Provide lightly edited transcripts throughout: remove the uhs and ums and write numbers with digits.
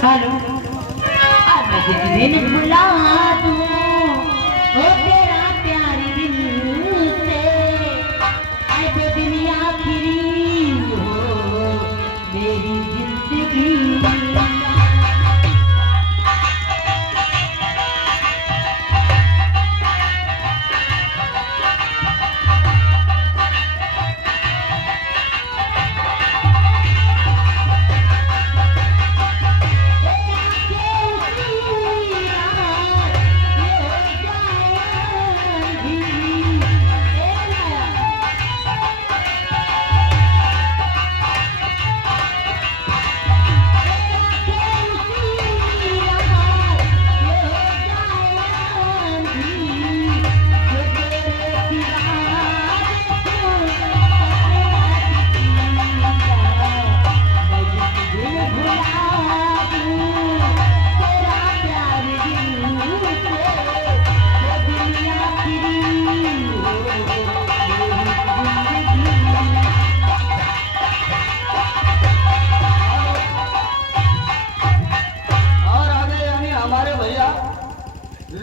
Hello. अब मैं तुझे न भुला दूं ओ तेरा प्यार दिल से, आए तो दिन आखिरी हो मेरी जिंदगी।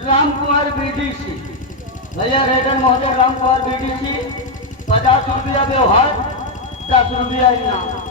राम कुमार बीडीसी भैया रेडर महोदय राम कुमार बीडीसी 50 रुपया व्यवहार 10 रुपया इनाम।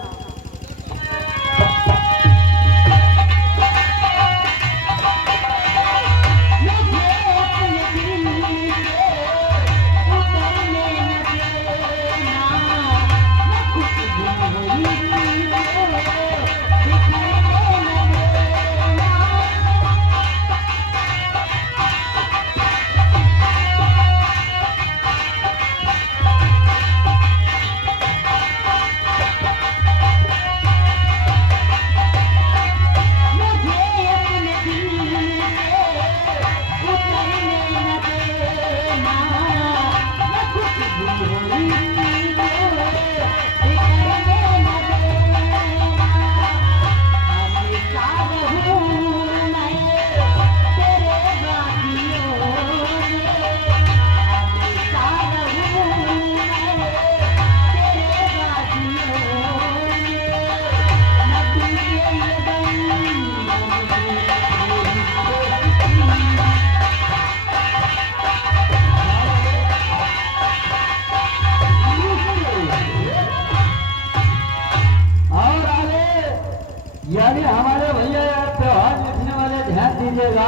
यानी हमारे भैया त्योहार लिखने वाले ध्यान दीजिएगा,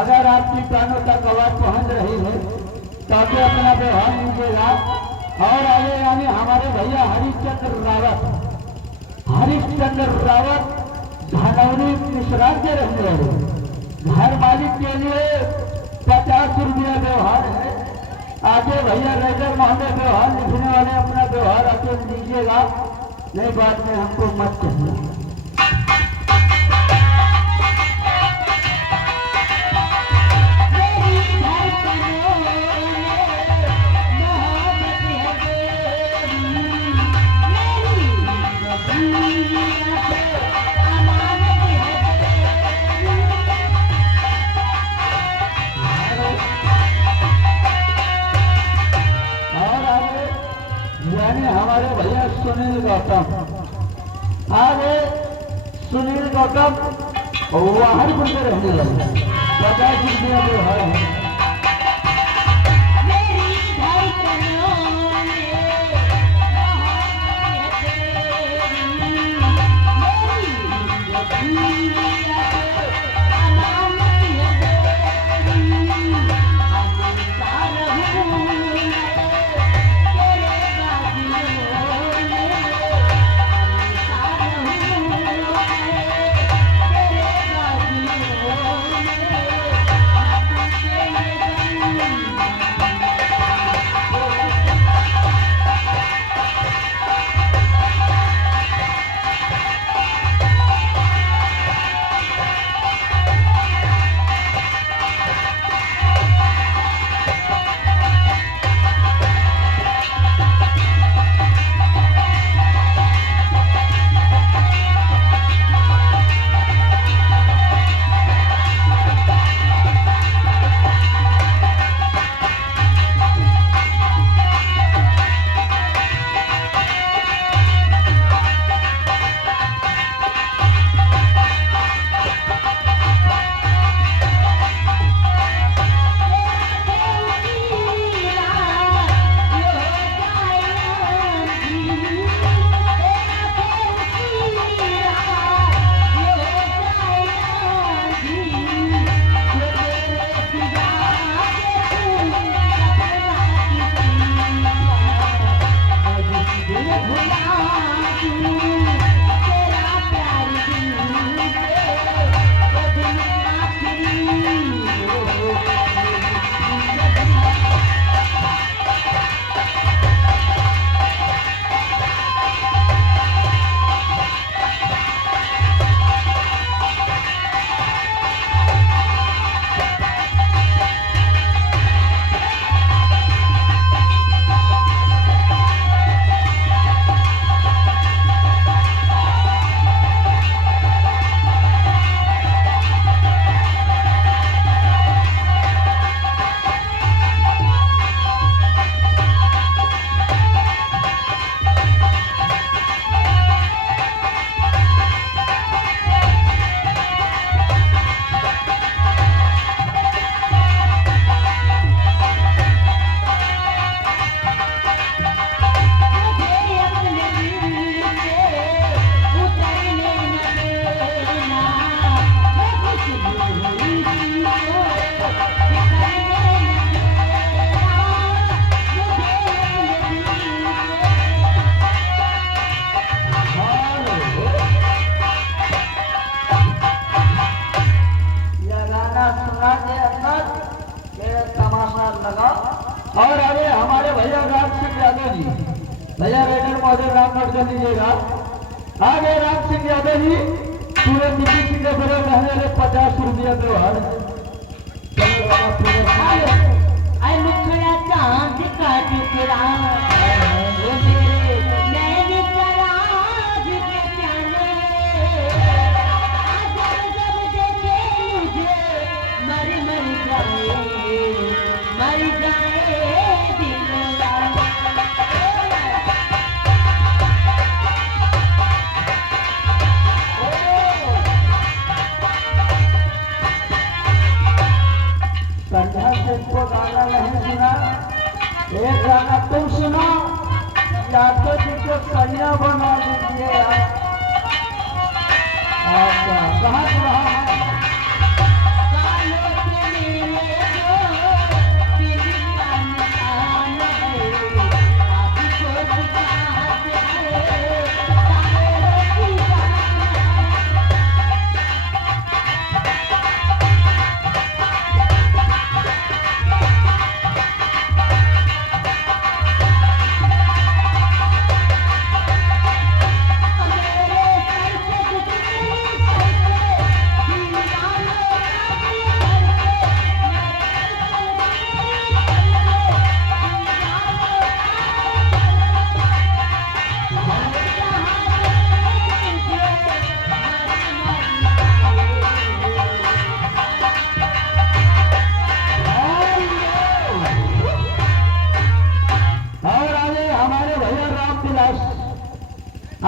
अगर आपकी कानों तक आवाज पहुंच रही है तो आप अपना व्यवहार लीजिएगा। और आगे यानी हमारे भैया हरिश्चंद्र रावत धनौरी मिश्रा के रहने वाले घर मालिक के लिए 50 रुपया व्यवहार है। आगे भैया रेडर महोदय व्यवहार लिखने वाले अपना व्यवहार अकेले लीजिएगा, नहीं बाद में हमको मत कहना। हमारे भैया सुनील गौतम वाहनपुर के रहने वाले 50 रुपया व्यवहार है। भैया राइडर महोदय नाम नोट कर लीजिएगा। आगे राम सिंह यादव जी पूरे दिल्ली सिंह के बड़े रहने वाले 50 रुपया व्यवहार है। चलो बाबा पूरे आए मुखड़ा चांद का टुकड़ा वो मेरे नैन सराज के प्याले जब जब देखे मुझे मर जाए दिलवा। संध्या से को गाना नहीं सुना, एक गाना तुम सुनो, यादव जी को कन्या बना दीजिए आपका कहाँ रहा है। कालों के मेरे जो दिल का निशान है आपको दिखाते हैं तारों की जान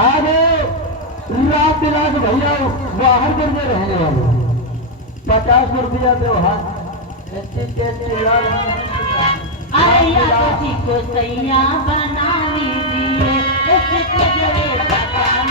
आगे राम विलास भैया बाहर करके रहने वाले 50 रुपया व्यवहार। अरे यादव जी को सैया बना लीजिए, इसके जरे का काम